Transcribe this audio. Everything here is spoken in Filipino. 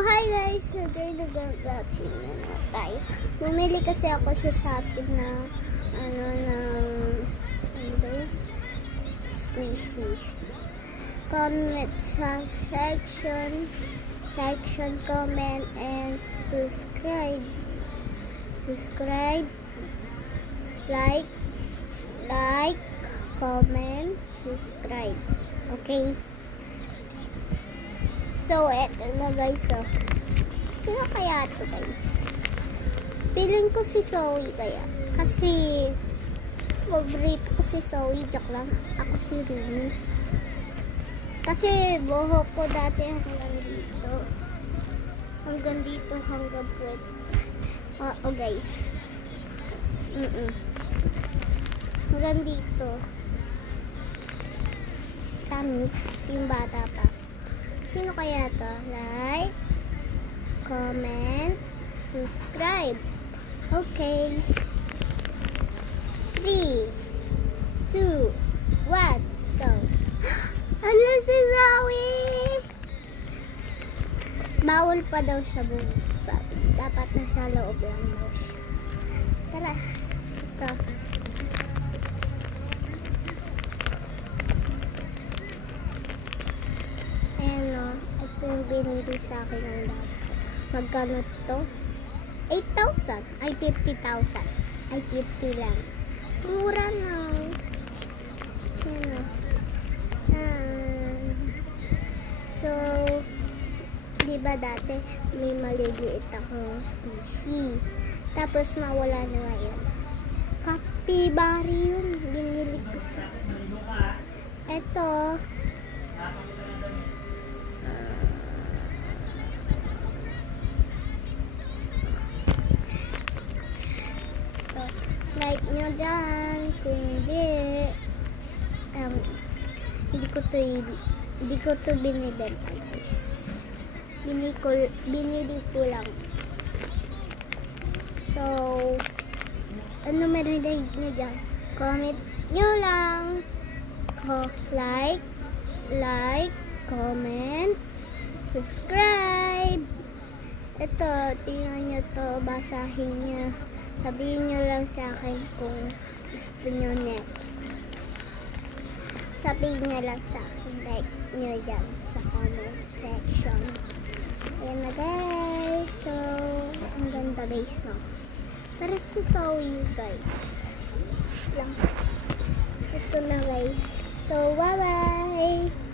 hi guys! Today nag-unboxing na tayo. Bumili kasi ako sa Shopee na ano ba yun? Squishy. Comment sa section, comment, and subscribe. Like, comment, subscribe. Okay? So, eto na guys, oh. Sino kaya ito guys? Feeling ko si Zoe kaya. Kasi, favorite ko si Zoe. Joke lang. Ako si Rumi. Kasi, buhok ko dati hanggang dito. Hanggang pwede. Oh guys. Hanggang dito. Kamis. Yung bata pa. Sino kaya to? Like, comment, subscribe. Okay. 3, 2, 1, go. Hala si Zoe! Bawal pa daw siya buksan. Dapat nasa loob lang daw siya. Tara. Go. Yung binili sa akin ng dad ko. Magkano to? 8,000. Ay, 50,000. Ay, 50 lang. Mura na. Yan o. So, diba dati may maliliit akong squishy. Tapos nawala na ngayon. Capybara yun. Binili ko sa eto. Like nyo dyan, kung hindi, hindi ko to binibenta guys. Binili ko lang. So, ano meron nyo dyan? Comment nyo lang. Like, comment, subscribe. Ito, tingnan nyo to, basahin nyo. Sabihin nyo lang sa akin kung gusto nyo net. Sabihin nyo lang sa akin, like nyo dyan sa comment section. Ayan na guys. So, ang ganda guys, no? Parang si Zoe guys. Lang. Ito na guys. So, bye-bye!